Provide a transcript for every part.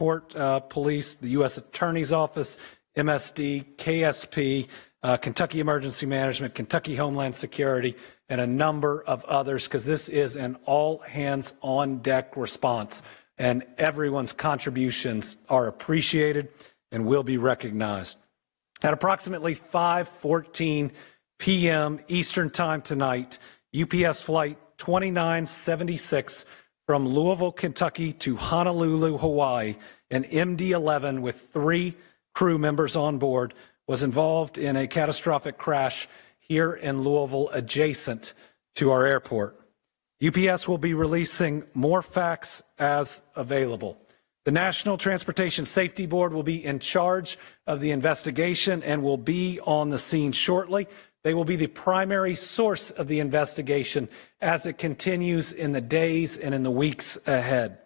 Airport Police, the U.S. Attorney's Office, MSD, KSP, Kentucky Emergency Management, Kentucky Homeland Security, and a number of others, because this is an all-hands-on-deck response, and everyone's contributions are appreciated and will be recognized. At approximately 5:14 p.m. Eastern Time tonight, UPS Flight 2976 from Louisville, Kentucky to Honolulu, Hawaii, an MD-11 with 3 crew members on board was involved in a catastrophic crash here in Louisville adjacent to our airport. UPS will be releasing more facts as available. The National Transportation Safety Board will be in charge of the investigation and will be on the scene shortly. They will be the primary source of the investigation as it continues in the days and in the weeks ahead.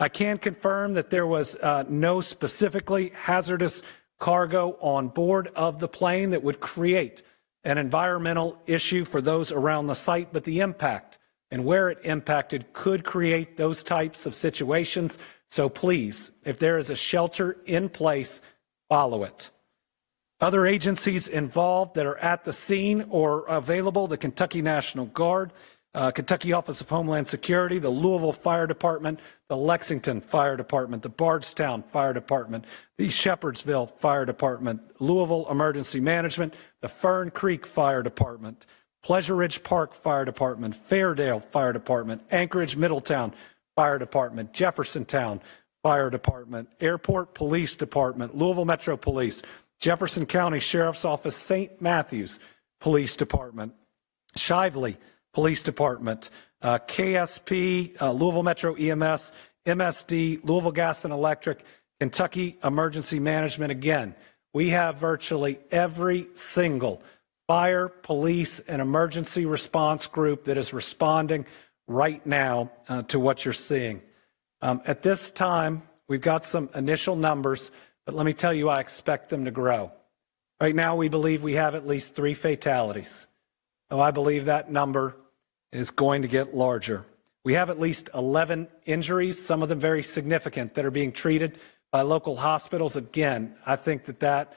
I can confirm that there was no specifically hazardous cargo on board of the plane that would create an environmental issue for those around the site, but the impact and where it impacted could create those types of situations. So please, if there is a shelter in place, follow it. Other agencies involved that are at the scene or available: the Kentucky National Guard, Kentucky Office of Homeland Security, the Louisville Fire Department, the Lexington Fire Department, the Bardstown Fire Department, the Shepherdsville Fire Department, Louisville Emergency Management, the Fern Creek Fire Department, Pleasure Ridge Park Fire Department, Fairdale Fire Department, Anchorage Middletown Fire Department, Jeffersontown Fire Department, Airport Police Department, Louisville Metro Police, Jefferson County Sheriff's Office, St. Matthews Police Department, Shively Police Department, KSP, Louisville Metro EMS, MSD, Louisville Gas and Electric, Kentucky Emergency Management. Again, we have virtually every single fire, police, and emergency response group that is responding right now to what you're seeing. At this time, we've got some initial numbers, but let me tell you, I expect them to grow. Right now, we believe we have at least 3 fatalities. So I believe that number is going to get larger. We have at least 11 injuries, some of them very significant, that are being treated by local hospitals. Again, I think that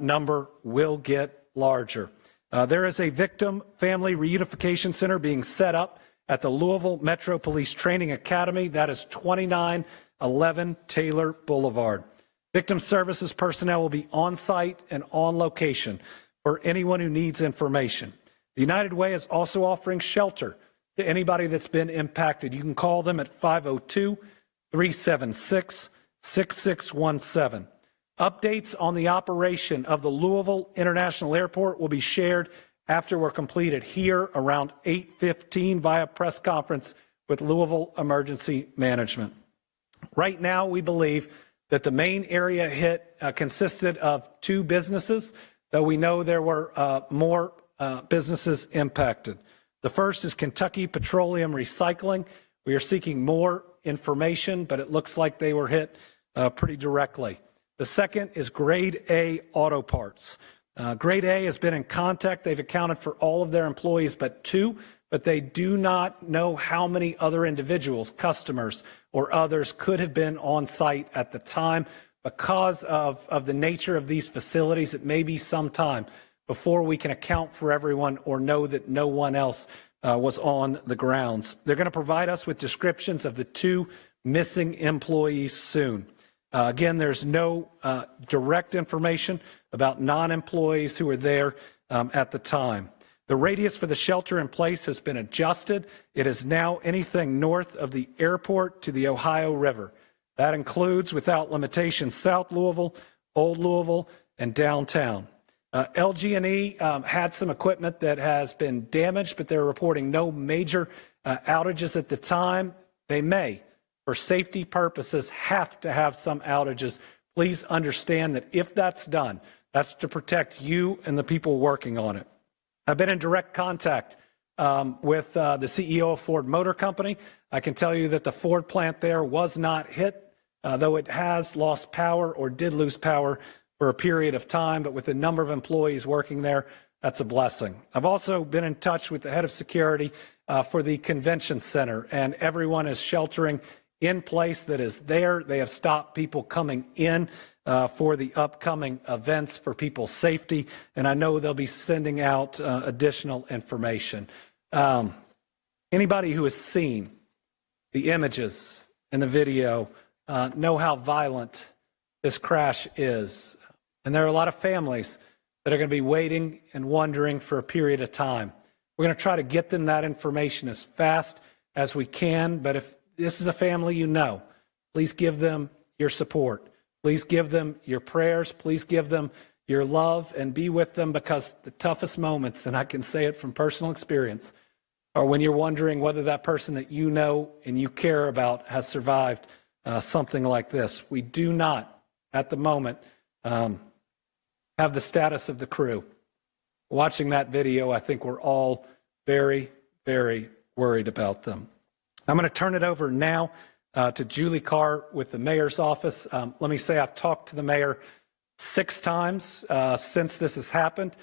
number will get larger. There is a victim family reunification center being set up at the Louisville Metro Police Training Academy. That is 2911 Taylor Boulevard. Victim services personnel will be on site and on location for anyone who needs information. The United Way is also offering shelter to anybody that's been impacted. You can call them at 502-376-6617. Updates on the operation of the Louisville International Airport will be shared after we're completed here around 8:15 via press conference with Louisville Emergency Management. Right now, we believe that the main area hit consisted of 2 businesses, though we know there were more businesses impacted. The first is Kentucky Petroleum Recycling. We are seeking more information, but it looks like they were hit pretty directly. The second is Grade A Auto Parts. Grade A has been in contact. They've accounted for all of their employees but 2, but they do not know how many other individuals, customers, or others could have been on site at the time. Because of the nature of these facilities, it may be some time before we can account for everyone or know that no one else was on the grounds. They're going to provide us with descriptions of the 2 missing employees soon. Again, there's no direct information about non-employees who were there at the time. The radius for the shelter in place has been adjusted. It is now anything north of the airport to the Ohio River. That includes, without limitation, South Louisville, Old Louisville, and downtown. LG&E had some equipment that has been damaged, but they're reporting no major outages at the time. They may, for safety purposes, have to have some outages. Please understand that if that's done, that's to protect you and the people working on it. I've been in direct contact with the CEO of Ford Motor Company. I can tell you that the Ford plant there was not hit, though it has lost power or did lose power for a period of time, but with the number of employees working there, that's a blessing. I've also been in touch with the head of security for the convention center, and everyone is sheltering in place that is there. They have stopped people coming in for the upcoming events for people's safety, and I know they'll be sending out additional information. Anybody who has seen the images and the video know how violent this crash is. And there are a lot of families that are going to be waiting and wondering for a period of time. We're going to try to get them that information as fast as we can, but if this is a family you know, please give them your support. Please give them your prayers. Please give them your love and be with them, because the toughest moments, and I can say it from personal experience, are when you're wondering whether that person that you know and you care about has survived something like this. We do not, at the moment, have the status of the crew. Watching that video, I think we're all very, very worried about them. I'm going to turn it over now to Julie Carr with the mayor's office. Let me say I've talked to the mayor 6 times since this has happened.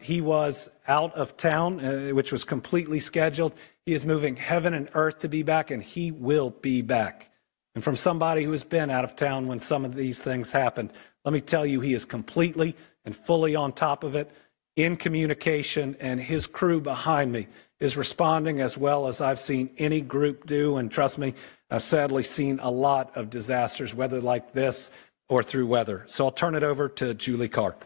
He was out of town, which was completely scheduled. He is moving heaven and earth to be back, and he will be back. And from somebody who has been out of town when some of these things happened, let me tell you, he is completely and fully on top of it, in communication, and his crew behind me is responding as well as I've seen any group do. And trust me, I've sadly seen a lot of disasters, whether like this or through weather. So I'll turn it over to Julie Carr.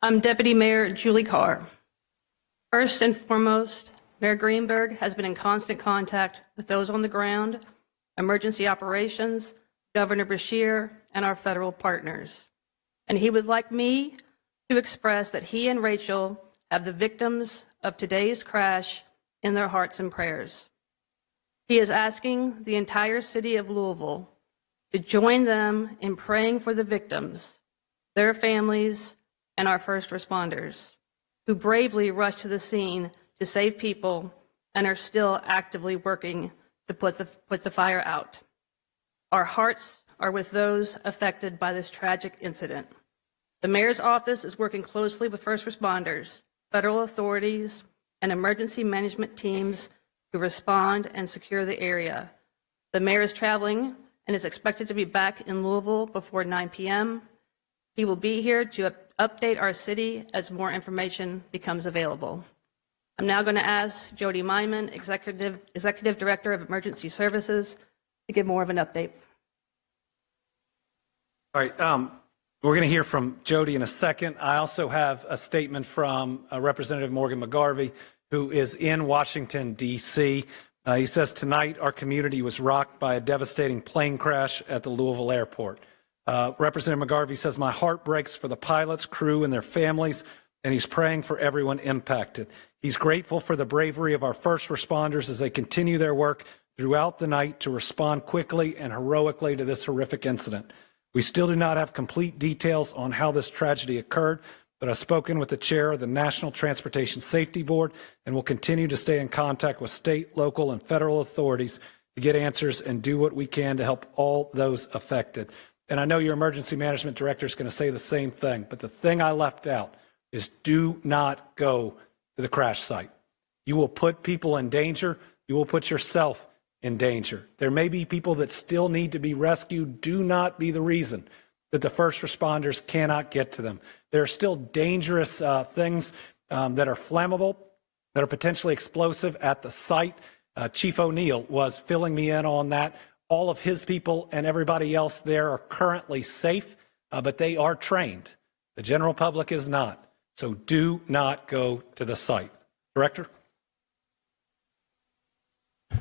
I'm Deputy Mayor Julie Carr. First and foremost, Mayor Greenberg has been in constant contact with those on the ground, emergency operations, Governor Beshear, and our federal partners. And he would like me to express that he and Rachel have the victims of today's crash in their hearts and prayers. He is asking the entire city of Louisville to join them in praying for the victims, their families, and our first responders, who bravely rushed to the scene to save people and are still actively working to put the fire out. Our hearts are with those affected by this tragic incident. The mayor's office is working closely with first responders, federal authorities, and emergency management teams to respond and secure the area. The mayor is traveling and is expected to be back in Louisville before 9 p.m. He will be here to update our city as more information becomes available. I'm now going to ask Jody Meinman, Executive Director of Emergency Services, to give more of an update. All right, we're going to hear from Jody in a second. I also have a statement from Representative Morgan McGarvey, who is in Washington, D.C. He says, tonight our community was rocked by a devastating plane crash at the Louisville airport. Representative McGarvey says, my heart breaks for the pilots, crew, and their families, and he's praying for everyone impacted. He's grateful for the bravery of our first responders as they continue their work throughout the night to respond quickly and heroically to this horrific incident. We still do not have complete details on how this tragedy occurred, but I've spoken with the chair of the National Transportation Safety Board and will continue to stay in contact with state, local, and federal authorities to get answers and do what we can to help all those affected. And I know your emergency management director is going to say the same thing, but the thing I left out is do not go to the crash site. You will put people in danger. You will put yourself in danger. There may be people that still need to be rescued. Do not be the reason that the first responders cannot get to them. There are still dangerous things that are flammable, that are potentially explosive at the site. Chief O'Neill was filling me in on that. All of his people and everybody else there are currently safe, but they are trained. The general public is not. So do not go to the site. Director?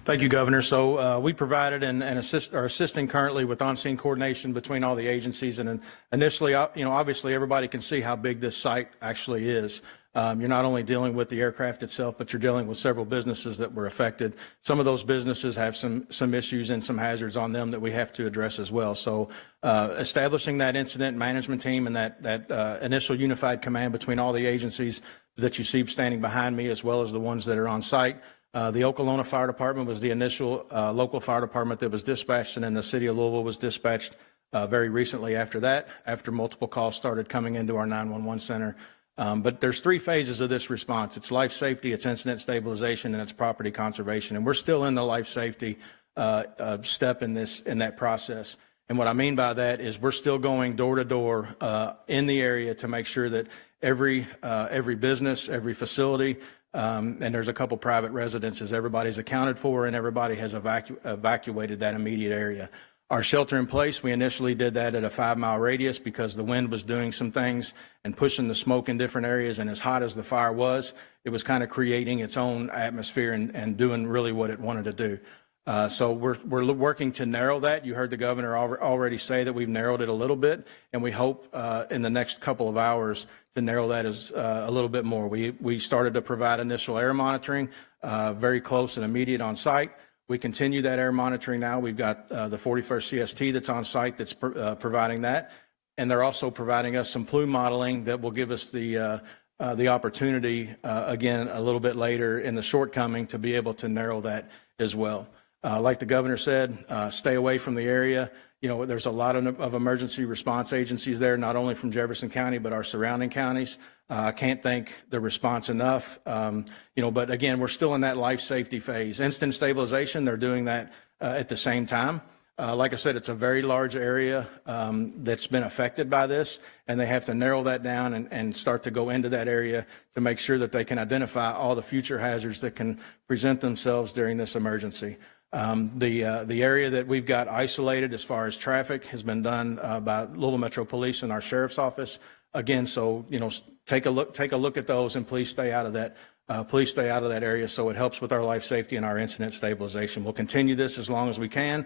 Thank you, Governor. So we provided and are assisting currently with on-scene coordination between all the agencies. And initially, obviously everybody can see how big this site actually is. You're not only dealing with the aircraft itself, but you're dealing with several businesses that were affected. Some of those businesses have some issues and some hazards on them that we have to address as well. So establishing that incident management team and that initial unified command between all the agencies that you see standing behind me, as well as the ones that are on site. The Okolona Fire Department was the initial local fire department that was dispatched, and then the city of Louisville was dispatched very recently after that, after multiple calls started coming into our 911 center. But there's 3 phases of this response. It's life safety, it's incident stabilization, and it's property conservation. And we're still in the life safety step in that process. And what I mean by that is we're still going door to door in the area to make sure that every business, every facility, and there's a couple private residences, everybody's accounted for and everybody has evacuated that immediate area. Our shelter in place, we initially did that at a 5-mile radius because the wind was doing some things and pushing the smoke in different areas, and as hot as the fire was, it was kind of creating its own atmosphere and doing really what it wanted to do. So we're working to narrow that. You heard the governor already say that we've narrowed it a little bit, and we hope in the next couple of hours to narrow that as a little bit more. We started to provide initial air monitoring, very close and immediate on site. We continue that air monitoring now. We've got the 41st CST that's on site that's providing that, and they're also providing us some plume modeling that will give us the opportunity again a little bit later in the shortcoming to be able to narrow that as well. Like the governor said, stay away from the area. You know, there's a lot of emergency response agencies there, not only from Jefferson County, but our surrounding counties. I can't thank the response enough. You know, but again, we're still in that life safety phase. Instant stabilization, they're doing that at the same time. Like I said, it's a very large area that's been affected by this, and they have to narrow that down and start to go into that area to make sure that they can identify all the future hazards that can present themselves during this emergency. The area that we've got isolated as far as traffic has been done by Louisville Metro Police and our Sheriff's Office. Again, so, you know, take a look at those, and please stay out of that. Please stay out of that area so it helps with our life safety and our incident stabilization. We'll continue this as long as we can.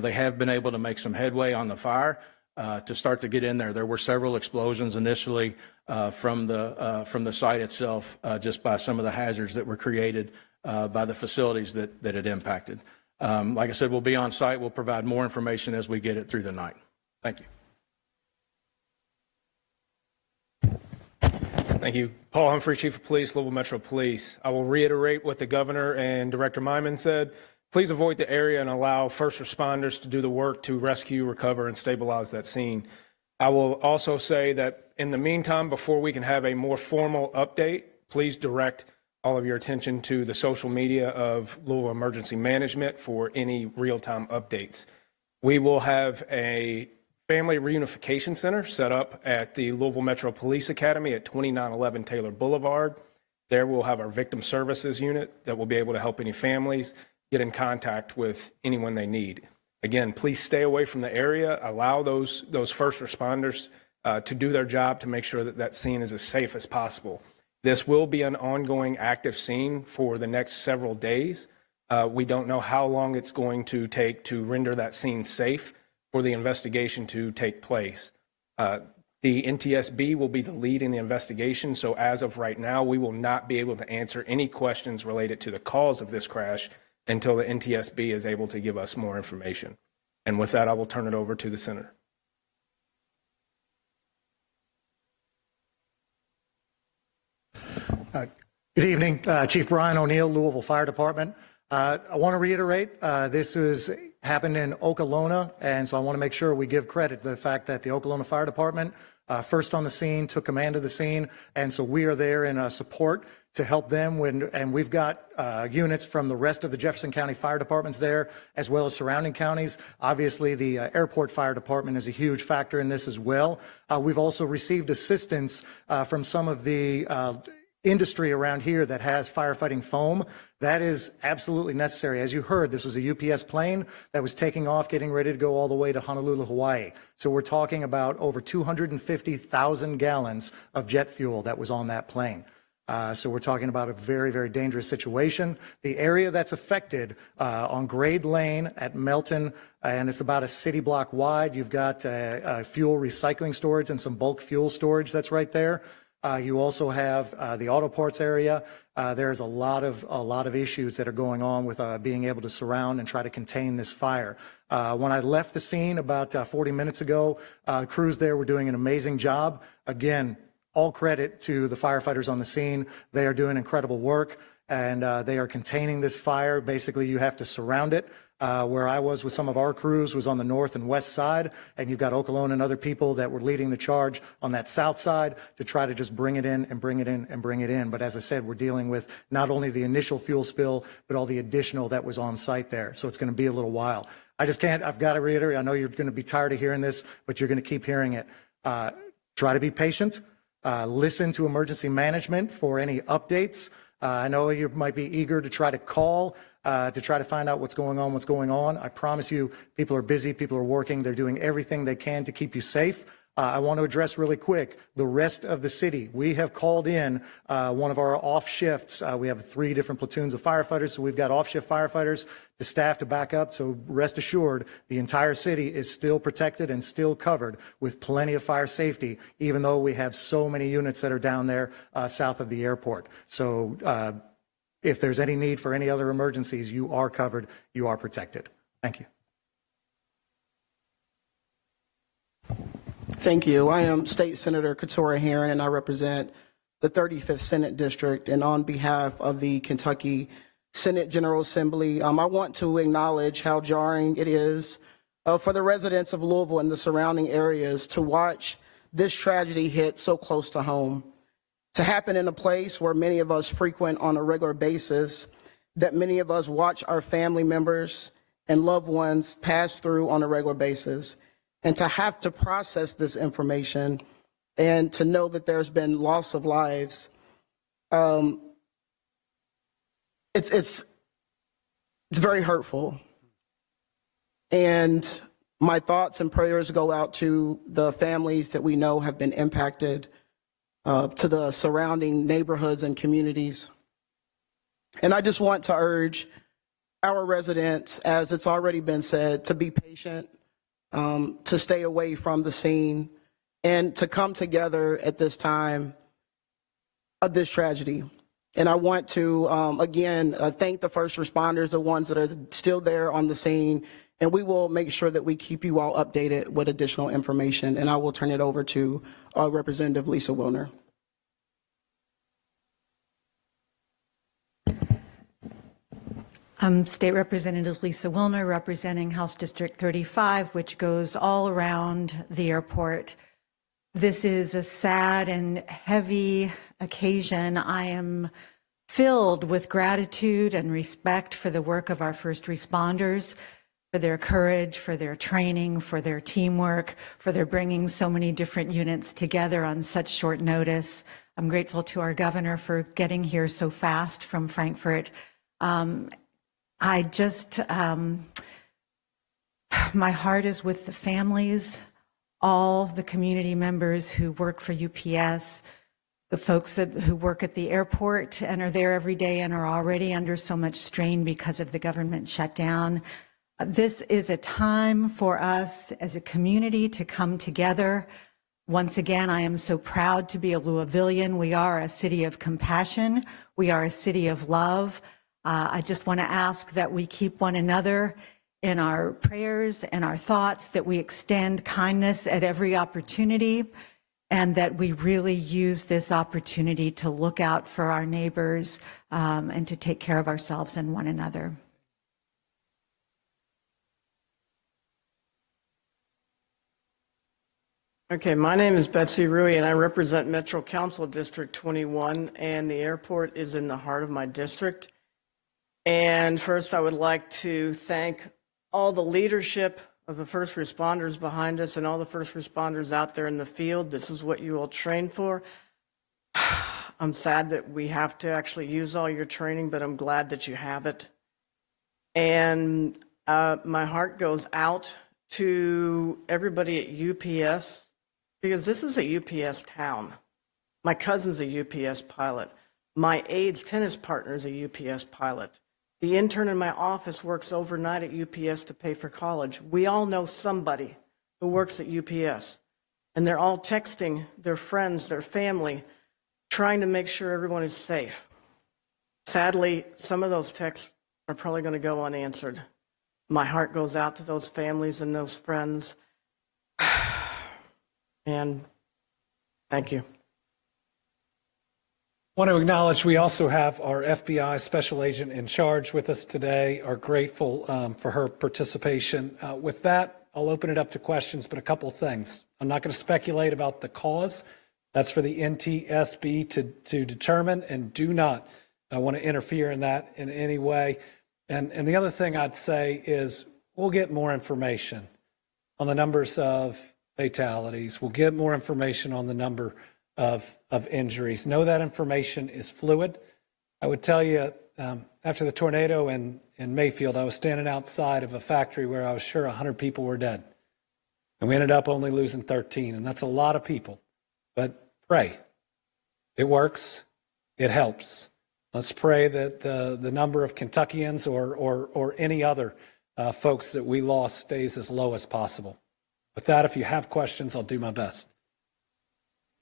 They have been able to make some headway on the fire to start to get in there. There were several explosions initially from the site itself just by some of the hazards that were created by the facilities that it impacted. Like I said, we'll be on site. We'll provide more information as we get it through the night. Thank you. Thank you. Paul Humphrey, Chief of Police, Louisville Metro Police. I will reiterate what the governor and Director Myman said. Please avoid the area and allow first responders to do the work to rescue, recover, and stabilize that scene. I will also say that in the meantime, before we can have a more formal update, please direct all of your attention to the social media of Louisville Emergency Management for any real-time updates. We will have a Family Reunification Center set up at the Louisville Metro Police Academy at 2911 Taylor Boulevard. There we'll have our Victim Services Unit that will be able to help any families get in contact with anyone they need. Again, please stay away from the area. Allow those first responders to do their job to make sure that that scene is as safe as possible. This will be an ongoing active scene for the next several days. We don't know how long it's going to take to render that scene safe for the investigation to take place. The NTSB will be the lead in the investigation, so as of right now, we will not be able to answer any questions related to the cause of this crash until the NTSB is able to give us more information. And with that, I will turn it over to the Senator. Good evening, Chief Brian O'Neill, Louisville Fire Department. I want to reiterate, this happened in Okolona, and so I want to make sure we give credit to the fact that the Okolona Fire Department first on the scene, took command of the scene, and so we are there in support to help them and we've got units from the rest of the Jefferson County Fire Departments there, as well as surrounding counties. Obviously, the Airport Fire Department is a huge factor in this as well. We've also received assistance from some of the industry around here that has firefighting foam. That is absolutely necessary. As you heard, this was a UPS plane that was taking off, getting ready to go all the way to Honolulu, Hawaii. So we're talking about over 250,000 gallons of jet fuel that was on that plane. So we're talking about a very, very dangerous situation. The area that's affected on Grade Lane at Melton, and it's about a city block wide. You've got fuel recycling storage and some bulk fuel storage that's right there. You also have the auto parts area. There's a lot of issues that are going on with being able to surround and try to contain this fire. When I left the scene about 40 minutes ago, crews there were doing an amazing job. Again, all credit to the firefighters on the scene. They are doing incredible work, and they are containing this fire. Basically, you have to surround it. Where I was with some of our crews was on the north and west side, and you've got Okolona and other people that were leading the charge on that south side to try to just bring it in and bring it in and bring it in. But as I said, we're dealing with not only the initial fuel spill, but all the additional that was on site there. So it's going to be a little while. I've got to reiterate, I know you're going to be tired of hearing this, but you're going to keep hearing it. Try to be patient. Listen to emergency management for any updates. I know you might be eager to try to call to try to find out what's going on. I promise you, people are busy, people are working, they're doing everything they can to keep you safe. I want to address really quick the rest of the city. We have called in one of our off shifts. We have 3 different platoons of firefighters, so we've got off shift firefighters to staff to back up. So rest assured, the entire city is still protected and still covered with plenty of fire safety, even though we have so many units that are down there south of the airport. So if there's any need for any other emergencies, you are covered, you are protected. Thank you. Thank you. I am State Senator Keturah Herron, and I represent the 35th Senate District. And on behalf of the Kentucky Senate General Assembly, I want to acknowledge how jarring it is for the residents of Louisville and the surrounding areas to watch this tragedy hit so close to home, to happen in a place where many of us frequent on a regular basis, that many of us watch our family members and loved ones pass through on a regular basis. And to have to process this information and to know that there's been loss of lives, it's very hurtful. And my thoughts and prayers go out to the families that we know have been impacted, to the surrounding neighborhoods and communities. And I just want to urge our residents, as it's already been said, to be patient, to stay away from the scene, and to come together at this time of this tragedy. And I want to, again, thank the first responders, the ones that are still there on the scene, and we will make sure that we keep you all updated with additional information. And I will turn it over to Representative Lisa Wilner. State Representative Lisa Wilner, representing House District 35, which goes all around the airport. This is a sad and heavy occasion. I am filled with gratitude and respect for the work of our first responders, for their courage, for their training, for their teamwork, for their bringing so many different units together on such short notice. I'm grateful to our governor for getting here so fast from Frankfurt. I just, my heart is with the families, all the community members who work for UPS, the folks who work at the airport and are there every day and are already under so much strain because of the government shutdown. This is a time for us as a community to come together. Once again, I am so proud to be a Louisvillian. We are a city of compassion. We are a city of love. I just want to ask that we keep one another in our prayers and our thoughts, that we extend kindness at every opportunity, and that we really use this opportunity to look out for our neighbors and to take care of ourselves and one another. Okay, my name is Betsy Rui, and I represent Metro Council District 21, and the airport is in the heart of my district. And first, I would like to thank all the leadership of the first responders behind us and all the first responders out there in the field. This is what you all train for. I'm sad that we have to actually use all your training, but I'm glad that you have it. And my heart goes out to everybody at UPS, because this is a UPS town. My cousin's a UPS pilot. My aide's tennis partner is a UPS pilot. The intern in my office works overnight at UPS to pay for college. We all know somebody who works at UPS, and they're all texting their friends, their family, trying to make sure everyone is safe. Sadly, some of those texts are probably going to go unanswered. My heart goes out to those families and those friends. And thank you. Want to acknowledge we also have our FBI Special Agent in charge with us today. Are grateful for her participation. With that, I'll open it up to questions, but a couple of things. I'm not going to speculate about the cause. That's for the NTSB to determine, and do not want to interfere in that in any way. And the other thing I'd say is we'll get more information on the numbers of fatalities. We'll get more information on the number of injuries. Know that information is fluid. I would tell you, after the tornado in Mayfield, I was standing outside of a factory where I was sure 100 people were dead. And we ended up only losing 13, and that's a lot of people. But pray. It works. It helps. Let's pray that the number of Kentuckians or any other folks that we lost stays as low as possible. With that, if you have questions, I'll do my best.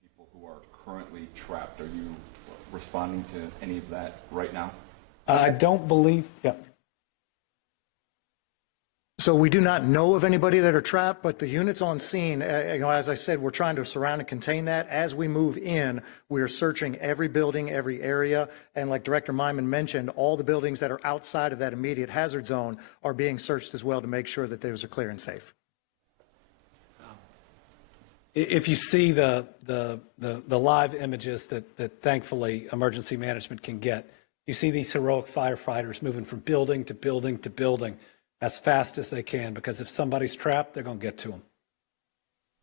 People who are currently trapped, are you responding to any of that right now? I don't believe, yeah. So we do not know of anybody that are trapped, but the units on scene, as I said, we're trying to surround and contain that. As we move in, we are searching every building, every area. And like Director Myman mentioned, all the buildings that are outside of that immediate hazard zone are being searched as well to make sure that those are clear and safe. If you see the live images that thankfully emergency management can get, you see these heroic firefighters moving from building to building to building as fast as they can, because if somebody's trapped, they're going to get to them.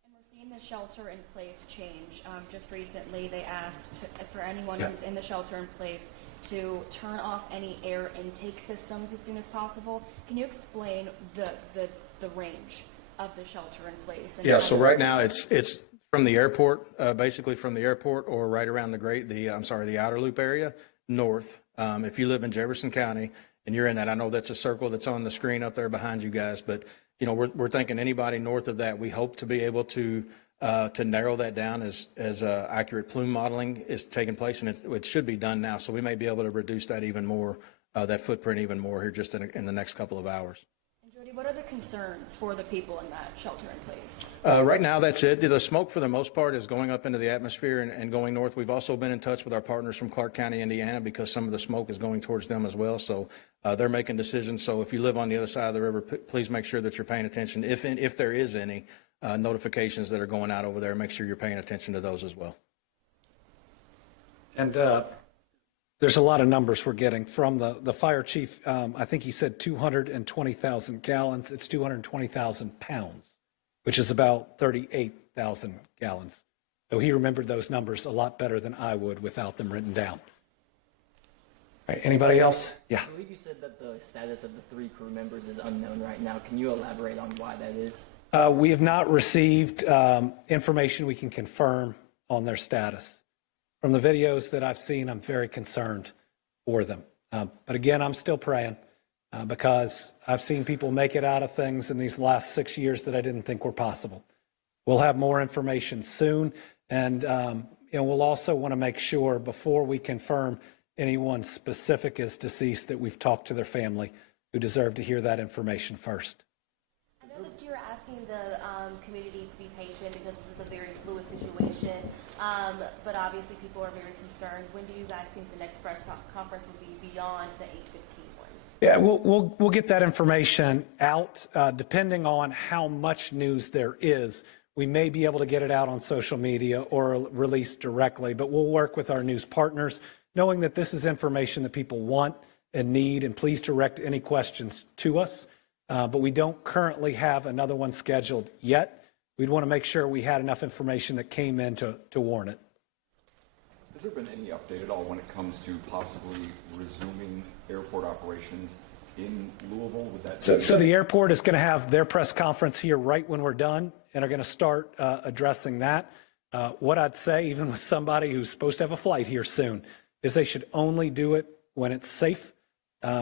And we're seeing the shelter in place change. Just recently, they asked for anyone who's in the shelter in place to turn off any air intake systems as soon as possible. Can you explain the range of the shelter in place? And So right now it's from the airport, basically from the airport or right around the outer loop area north. If you live in Jefferson County and you're in that, I know that's a circle that's on the screen up there behind you guys, but you know, we're thinking anybody north of that, we hope to be able to narrow that down as accurate plume modeling is taking place, and it should be done now. So we may be able to reduce that even more, that footprint even more here just in the next couple of hours. what are the concerns for the people in that shelter in place? Right now, that's it. The smoke, for the most part, is going up into the atmosphere and going north. We've also been in touch with our partners from Clark County, Indiana, because some of the smoke is going towards them as well. So they're making decisions. So if you live on the other side of the river, please make sure that you're paying attention. If there is any notifications that are going out over there, make sure you're paying attention to those as well. And there's a lot of numbers we're getting from the fire chief. I think he said 220,000 gallons. It's 220,000 pounds, which is about 38,000 gallons. So he remembered those numbers a lot better than I would without them written down. All right, anybody else? Yeah. I believe you said that the status of the 3 crew members is unknown right now. Can you elaborate on why that is? We have not received information we can confirm on their status. From the videos that I've seen, I'm very concerned for them. But again, I'm still praying because I've seen people make it out of things in these last 6 years that I didn't think were possible. We'll have more information soon, and we'll also want to make sure before we confirm anyone specific is deceased that we've talked to their family, who deserve to hear that information first. I know that you're asking the community to be patient because this is a very fluid situation, but obviously people are very concerned. When do you guys think the next press conference will be beyond the 8:15 one? Yeah, we'll get that information out. Depending on how much news there is, we may be able to get it out on social media or release directly, but we'll work with our news partners, knowing that this is information that people want and need, and please direct any questions to us. But we don't currently have another one scheduled yet. We'd want to make sure we had enough information that came in to warn it. Has there been any update at all when it comes to possibly resuming airport operations in Louisville? Would that so the airport is going to have their press conference here right when we're done, and are going to start addressing that. What I'd say, even with somebody who's supposed to have a flight here soon, is they should only do it when it's safe